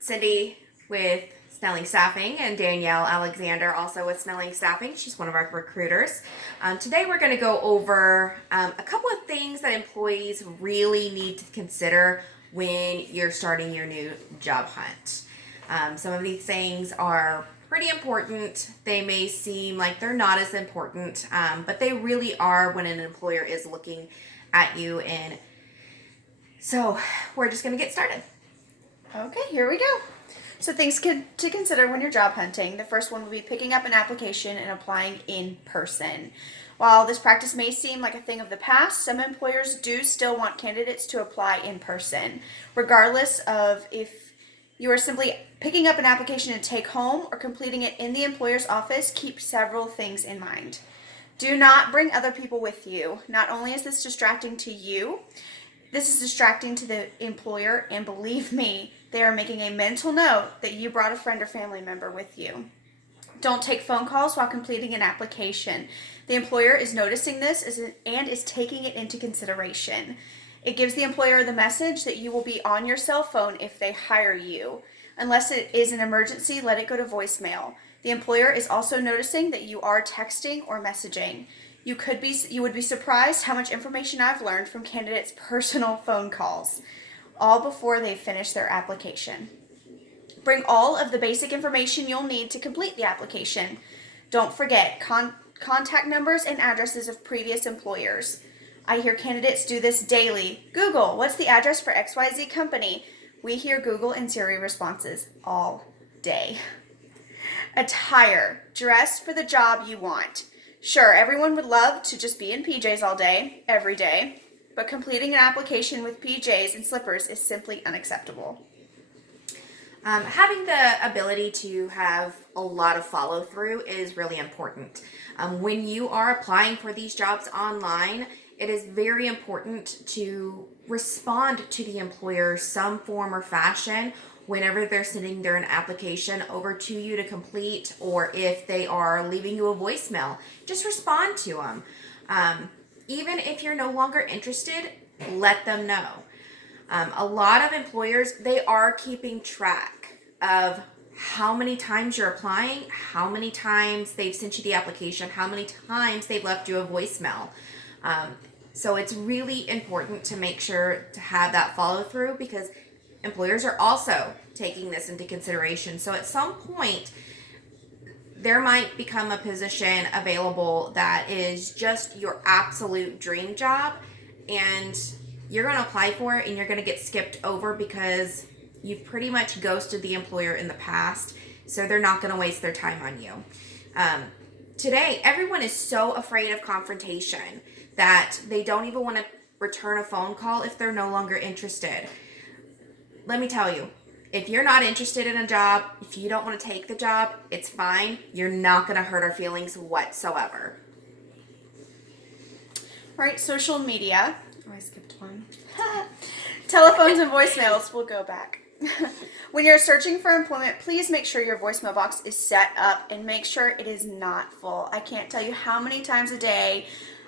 Cindy with Snelling Staffing and Danielle Alexander also with Snelling Staffing. She's one of our recruiters. Today we're going to go over a couple of things that employees really need to consider when you're starting your new job hunt. Some of these things are pretty important. They may seem like they're not as important, but they really are when an employer is looking at you. And so we're just going to get started. Okay, here we go. So things to consider when you're job hunting. The first one would be picking up an application and applying in person. While this practice may seem like a thing of the past, some employers do still want candidates to apply in person, regardless of if you are simply picking up an application to take home or completing it in the employer's office. Keep several things in mind. Do not bring other people with you. Not only is this distracting to you, this is distracting to the employer, and believe me, they are making a mental note that you brought a friend or family member with you. Don't take phone calls while completing an application. The employer is noticing this and is taking it into consideration. It gives the employer the message that you will be on your cell phone if they hire you. Unless it is an emergency, let it go to voicemail. The employer is also noticing that you are texting or messaging. You would be surprised how much information I've learned from candidates' personal phone calls, all before they finish their application. Bring all of the basic information you'll need to complete the application. Don't forget contact numbers and addresses of previous employers. I hear candidates do this daily. Google, what's the address for XYZ company? We hear Google and Siri responses all day. Attire. Dress for the job you want. Sure, everyone would love to just be in PJs all day, every day, but completing an application with PJs and slippers is simply unacceptable. Having the ability to have a lot of follow through is really important. When you are applying for these jobs online, it is very important to respond to the employer some form or fashion whenever they're sending their application over to you to complete, or if they are leaving you a voicemail, just respond to them. Even if you're no longer interested, let them know. A lot of employers, they are keeping track of how many times you're applying, how many times they've sent you the application, how many times they've left you a voicemail. So it's really important to make sure to have that follow through, because employers are also taking this into consideration. So at some point, there might become a position available that is just your absolute dream job, and you're going to apply for it and you're going to get skipped over because you've pretty much ghosted the employer in the past, so they're not going to waste their time on you. Today, everyone is so afraid of confrontation that they don't even want to return a phone call if they're no longer interested. Let me tell you, if you're not interested in a job, if you don't want to take the job, it's fine. You're not going to hurt our feelings whatsoever. All right, social media. Oh, I skipped one. Telephones and voicemails. We'll go back. When you're searching for employment, please make sure your voicemail box is set up and make sure it is not full. I can't tell you how many times a day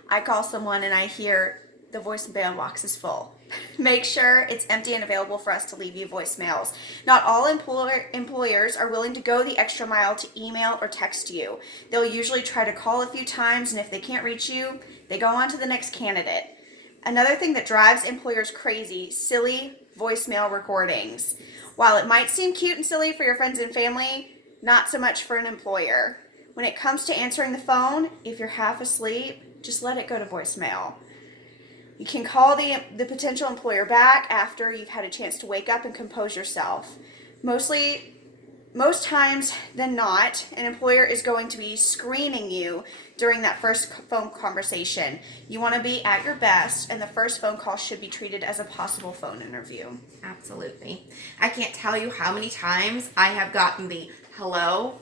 I call someone and I hear the voicemail box is full. Make sure it's empty and available for us to leave you voicemails. Not all employers are willing to go the extra mile to email or text you. They'll usually try to call a few times, and if they can't reach you, they go on to the next candidate. Another thing that drives employers crazy, silly voicemail recordings. While it might seem cute and silly for your friends and family, not so much for an employer. When it comes to answering the phone, if you're half asleep, just let it go to voicemail. You can call the potential employer back after you've had a chance to wake up and compose yourself. Most times than not, an employer is going to be screening you during that first phone conversation. You want to be at your best, and the first phone call should be treated as a possible phone interview. Absolutely. I can't tell you how many times I have gotten the hello,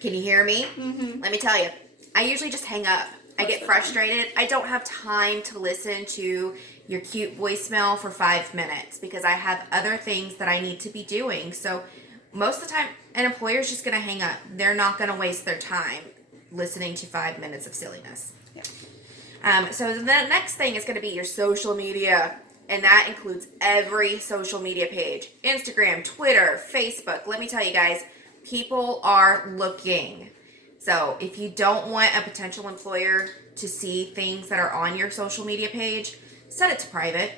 can you hear me? Mm-hmm. Let me tell you, I usually just hang up. I get frustrated. I don't have time to listen to your cute voicemail for 5 minutes because I have other things that I need to be doing. So most of the time, an employer's just going to hang up. They're not going to waste their time listening to 5 minutes of silliness. Yeah. So the next thing is going to be your social media. And that includes every social media page, Instagram, Twitter, Facebook. Let me tell you guys, people are looking. So if you don't want a potential employer to see things that are on your social media page, set it to private.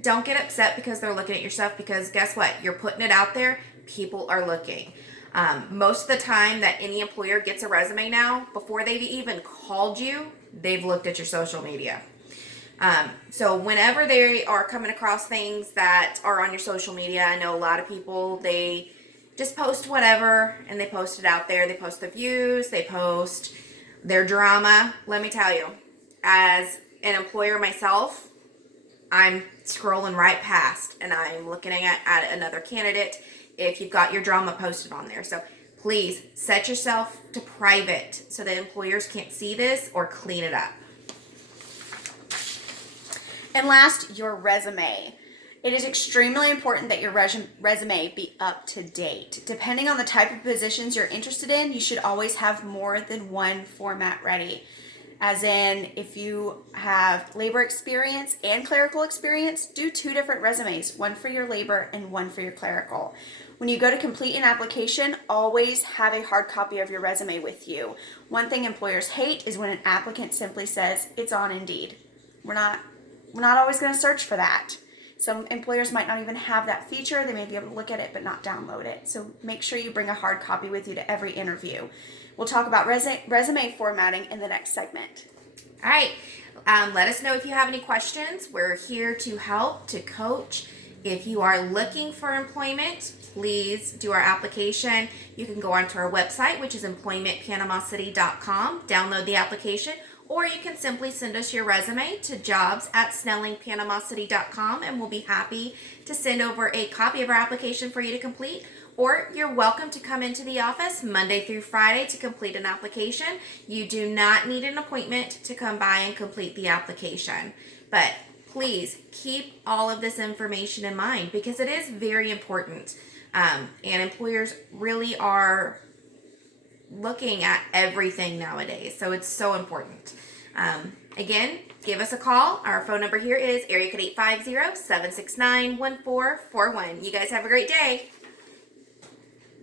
Don't get upset because they're looking at your stuff, because guess what? You're putting it out there. People are looking. Most of the time that any employer gets a resume now, before they've even called you, they've looked at your social media. So whenever they are coming across things that are on your social media, I know a lot of people, they just post whatever and they post it out there. They post the views, they post their drama. Let me tell you, as an employer myself, I'm scrolling right past and I'm looking at another candidate if you've got your drama posted on there. So please set yourself to private so that employers can't see this or clean it up. And last, your resume. It is extremely important that your resume be up to date. Depending on the type of positions you're interested in, you should always have more than one format ready. As in, if you have labor experience and clerical experience, do 2 different resumes, one for your labor and one for your clerical. When you go to complete an application, always have a hard copy of your resume with you. One thing employers hate is when an applicant simply says, it's on Indeed. We're not always going to search for that. Some employers might not even have that feature. They may be able to look at it but not download it. So make sure you bring a hard copy with you to every interview. We'll talk about resume formatting in the next segment. All right. Let us know if you have any questions. We're here to help, to coach. If you are looking for employment, please do our application. You can go onto our website, which is employmentpanamacity.com, download the application, or you can simply send us your resume to jobs@snellingpanamacity.com, and we'll be happy to send over a copy of our application for you to complete. Or you're welcome to come into the office Monday through Friday to complete an application. You do not need an appointment to come by and complete the application. But please keep all of this information in mind because it is very important. And employers really are looking at everything nowadays. So it's so important. Again, give us a call. Our phone number here is area code 850-769-1441. You guys have a great day.